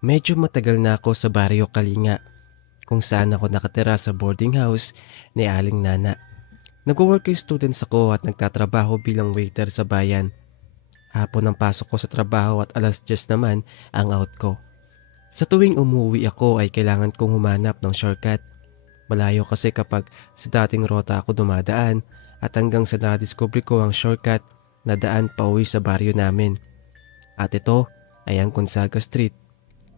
Medyo matagal na ako sa Baryo Kalinga, kung saan ako nakatira sa boarding house ni Aling Nana. Nag-working students ako at nagtatrabaho bilang waiter sa bayan. Hapon ang pasok ko sa trabaho at alas 10 naman ang out ko. Sa tuwing umuwi ako ay kailangan kong humanap ng shortcut. Malayo kasi kapag sa dating rota ako dumadaan at hanggang sa nadiscover ko ang shortcut na daan pauwi sa baryo namin. At ito ay ang Gonzaga Street.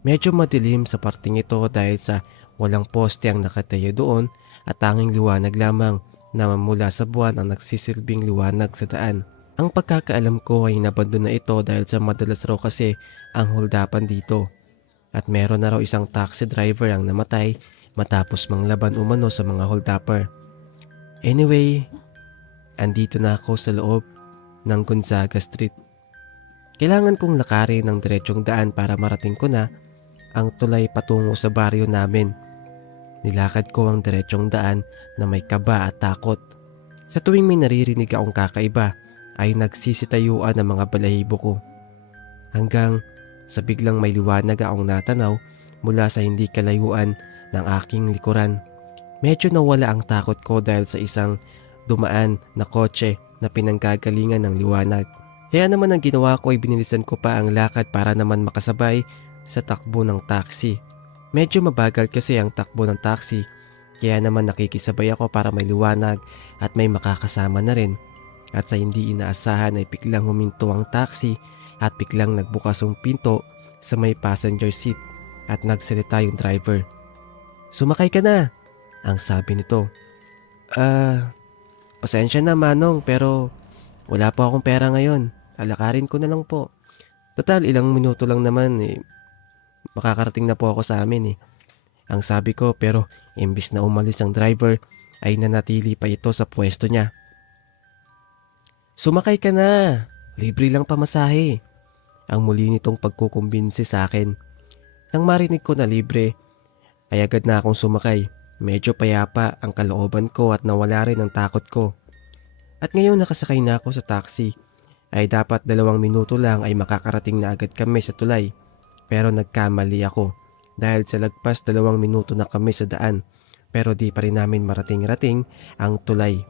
Medyo madilim sa parting ito dahil sa walang poste ang nakatayo doon at tanging liwanag lamang na mula sa buwan ang nagsisilbing liwanag sa daan. Ang pagkakaalam ko ay nabando na ito dahil sa madalas raw kasi ang holdapan dito. At meron na raw isang taxi driver ang namatay matapos manglaban umano sa mga holdapper. Anyway, andito na ako sa loob ng Gonzaga Street. Kailangan kong lakarin ng diretsong daan para marating ko na ang tulay patungo sa baryo namin. Nilakad ko ang diretsong daan na may kaba at takot. Sa tuwing may naririnig akong kakaiba ay nagsisitayuan ang mga balahibo ko. Hanggang sa biglang may liwanag akong natanaw mula sa hindi kalayuan ng aking likuran. Medyo nawala ang takot ko dahil sa isang dumaan na kotse na pinanggagalingan ng liwanag. Kaya naman ang ginawa ko ay binilisan ko pa ang lakad para naman makasabay sa takbo ng taxi. Medyo mabagal kasi ang takbo ng taxi, kaya naman nakikisabay ako para may liwanag at may makakasama na rin. At sa hindi inaasahan ay biglang huminto ang taxi at biglang nagbukas ang pinto sa may passenger seat at nagsalita yung driver. "Sumakay ka na," ang sabi nito. Pasensya na Manong, pero wala po akong pera ngayon. Alakarin ko na lang po. Total ilang minuto lang naman makakarating na po ako sa amin. Ang sabi ko, pero imbis na umalis ang driver ay nanatili pa ito sa pwesto niya. "Sumakay ka na, libre lang pamasahe," ang muli nitong pagkukumbinsi sa akin. Nang marinig ko na libre ay agad na akong sumakay. Medyo payapa ang kalooban ko at nawala rin ang takot ko. At ngayon nakasakay na ako sa taxi ay dapat 2 minuto lang ay makakarating na agad kami sa tulay. Pero nagkamali ako dahil sa lagpas 2 minuto na kami sa daan pero di pa rin namin marating-rating ang tulay.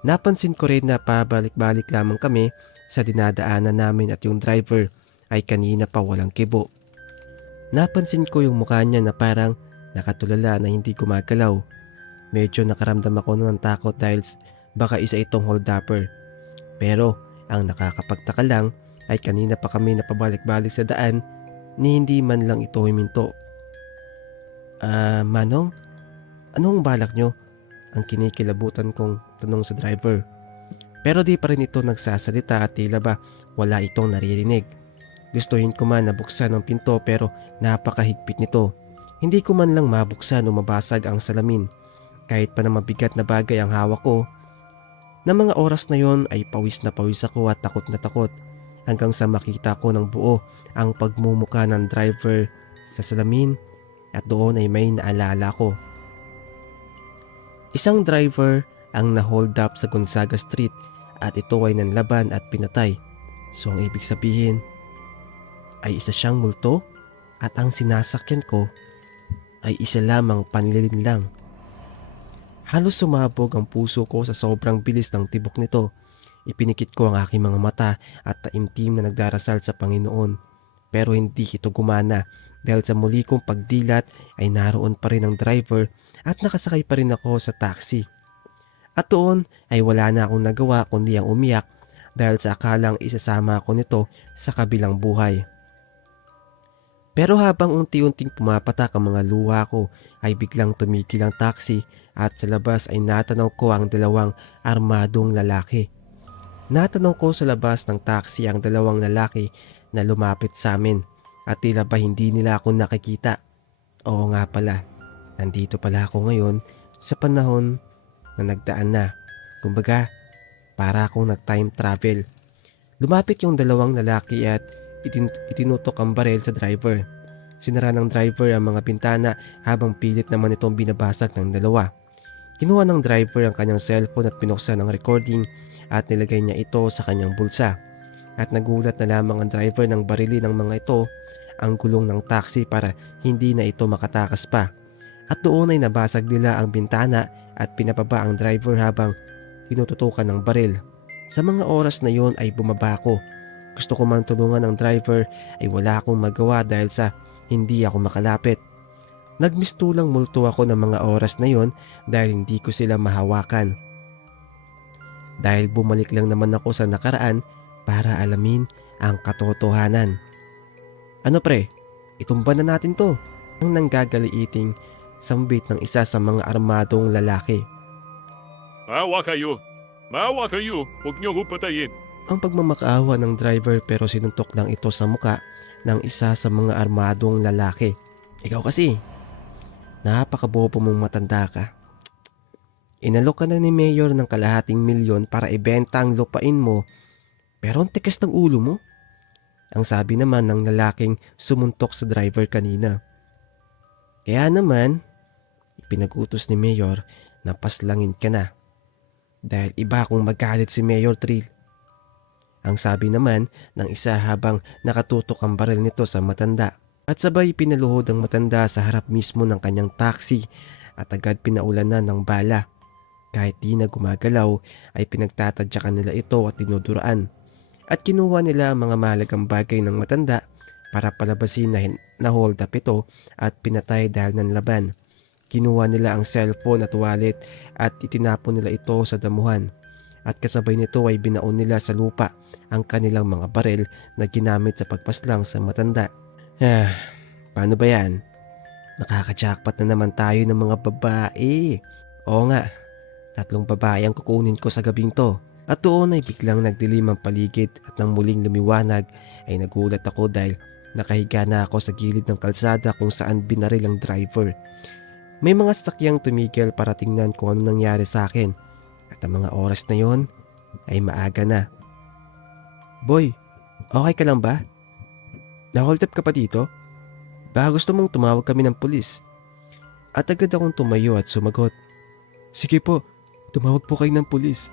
Napansin ko rin na pabalik-balik lamang kami sa dinadaanan namin at yung driver ay kanina pa walang kibo. Napansin ko yung mukha niya na parang nakatulala na hindi gumagalaw. Medyo nakaramdam ako ng takot dahil baka isa itong holdupper. Pero ang nakakapagtaka lang ay kanina pa kami napabalik-balik sa daan ni hindi man lang ito huminto. Manong, anong balak nyo?" Ang kinikilabutan kong tanong sa driver. Pero di pa rin ito nagsasalita at tila ba wala itong naririnig. Gustuhin ko man na buksan ang pinto pero napakahigpit nito. Hindi ko man lang mabuksan o mabasag ang salamin. Kahit pa na mabigat na bagay ang hawak ko. Na mga oras na yon ay pawis na pawis ako at takot na takot. Hanggang sa makita ko ng buo ang pagmumuka ng driver sa salamin at doon ay may naalala ko. Isang driver ang na-hold up sa Gonzaga Street at ito ay nanlaban at pinatay. So ang ibig sabihin ay isa siyang multo at ang sinasakyan ko ay isa lamang panlilin lang. Halos sumabog ang puso ko sa sobrang bilis ng tibok nito. Ipinikit ko ang aking mga mata at taimtim na nagdarasal sa Panginoon. Pero hindi ito gumana dahil sa muli kong pagdilat ay naroon pa rin ang driver at nakasakay pa rin ako sa taxi. At doon ay wala na akong nagawa kundi ang umiyak dahil sa akalang isasama ako nito sa kabilang buhay. Pero habang unti-unting pumapatak ang mga luha ko ay biglang tumigil ang taxi at sa labas ay natanaw ko ang dalawang armadong lalaki. Natanong ko sa labas ng taxi ang dalawang lalaki na lumapit sa amin at tila ba hindi nila ako nakikita. Oo nga pala, nandito pala ako ngayon sa panahon na nagdaan na. Kumbaga, para akong nag-time travel. Lumapit yung dalawang lalaki at itinutok ang barel sa driver. Sinara ng driver ang mga bintana habang pilit naman itong binabasag ng dalawa. Kinuha ng driver ang kanyang cellphone at pinuksan ang recording at nilagay niya ito sa kanyang bulsa. At nagulat na lamang ang driver ng barili ng mga ito ang gulong ng taxi para hindi na ito makatakas pa. At doon ay nabasag nila ang bintana at pinababa ang driver habang tinututukan ng baril. Sa mga oras na yon ay bumaba ako. Gusto ko man tulungan ang driver ay wala akong magawa dahil sa hindi ako makalapit. Nagmistulang multo ako ng mga oras na yon dahil hindi ko sila mahawakan. Dahil bumalik lang naman ako sa nakaraan para alamin ang katotohanan. Ano pre, itumba na natin to. Ang nanggagaliiting sambit ng isa sa mga armadong lalaki. Maawa kayo! Maawa kayo! Huwag niyo ko patayin! Ang pagmamakaawa ng driver pero sinuntok lang ito sa muka ng isa sa mga armadong lalaki. Ikaw kasi, napakabobo mong matanda ka. Inalok ka na ni Mayor ng ₱250,000 para ibenta ang lupain mo pero ang tikas ng ulo mo. Ang sabi naman ng lalaking sumuntok sa driver kanina. Kaya naman, ipinag-utos ni Mayor na paslangin ka na. Dahil iba kung magalit si Mayor Trill. Ang sabi naman ng isa habang nakatutok ang baril nito sa matanda. At sabay pinaluhod ang matanda sa harap mismo ng kanyang taxi at agad pinaulanan ng bala. Kahit di na gumagalaw ay pinagtatadyakan nila ito at dinuduraan. At kinuha nila ang mga mahalagang bagay ng matanda para palabasin na hold up ito at pinatay dahil ng laban. Kinuha nila ang cellphone at wallet at itinapon nila ito sa damuhan. At kasabay nito ay binaon nila sa lupa ang kanilang mga baril na ginamit sa pagpaslang sa matanda. Paano ba yan? Nakaka-jackpot na naman tayo ng mga babae. Oo nga, 3 babae ang kukunin ko sa gabing to. At doon ay biglang nagdilim ang paligid at nang muling lumiwanag ay nagulat ako dahil nakahiga na ako sa gilid ng kalsada kung saan binaril ang driver. May mga sasakyang tumigil para tingnan kung ano nangyari sa akin at ang mga oras na yon ay maaga na. Boy, okay ka lang ba? Na-hold up ka pa dito? Baka gusto mong tumawag kami ng pulis. At agad akong tumayo at sumagot. Sige po, tumawag po kayo ng pulis.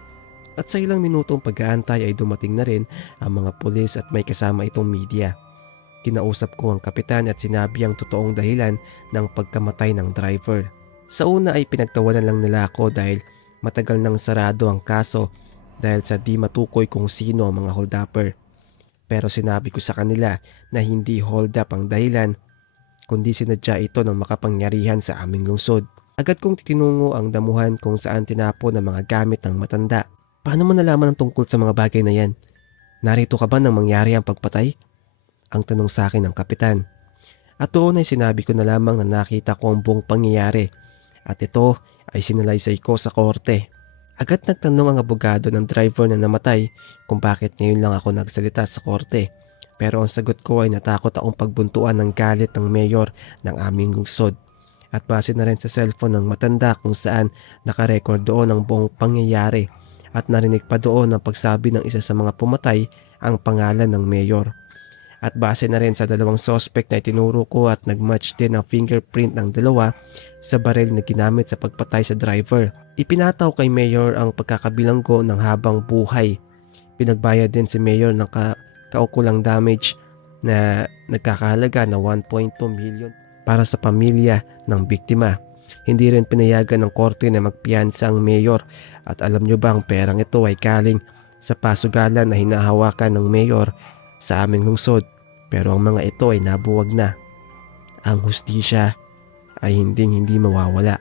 At sa ilang minutong pag-aantay ay dumating na rin ang mga pulis at may kasama itong media. Kinausap ko ang kapitan at sinabi ang totoong dahilan ng pagkamatay ng driver. Sa una ay pinagtawanan lang nila ako dahil matagal nang sarado ang kaso dahil sa di matukoy kung sino ang mga hold-upper. Pero sinabi ko sa kanila na hindi hold-up ang dahilan kundi sinadya ito ng makapangyarihan sa aming lungsod. Agad kong tinungo ang damuhan kung saan tinapon ang mga gamit ng matanda. Paano mo nalaman ang tungkol sa mga bagay na yan? Narito ka ba nang mangyari ang pagpatay? Ang tanong sa akin ng kapitan. At doon ay sinabi ko na lamang na nakita ko ang buong pangyayari at ito ay sinalaysay ko sa korte. Agad nagtanong ang abogado ng driver na namatay kung bakit ngayon lang ako nagsalita sa korte. Pero ang sagot ko ay natakot akong pagbuntuan ng galit ng mayor ng aming lungsod. At base na rin sa cellphone ng matanda kung saan nakarecord doon ang buong pangyayari. At narinig pa doon ang pagsabi ng isa sa mga pumatay ang pangalan ng mayor. At base na rin sa 2 suspect na itinuro ko at nagmatch din ang fingerprint ng dalawa sa baril na ginamit sa pagpatay sa driver. Ipinataw kay mayor ang pagkakabilanggo ng habang buhay. Pinagbayad din si mayor ng kaukulang damage na nagkakahalaga na 1.2 million para sa pamilya ng biktima. Hindi rin pinayagan ng korte na magpiyansa ang mayor at alam nyo ba ang perang ito ay galing sa pasugalan na hinahawakan ng mayor sa aming lungsod pero ang mga ito ay nabuwag na. Ang hustisya ay hindi mawawala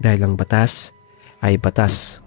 dahil ang batas ay batas.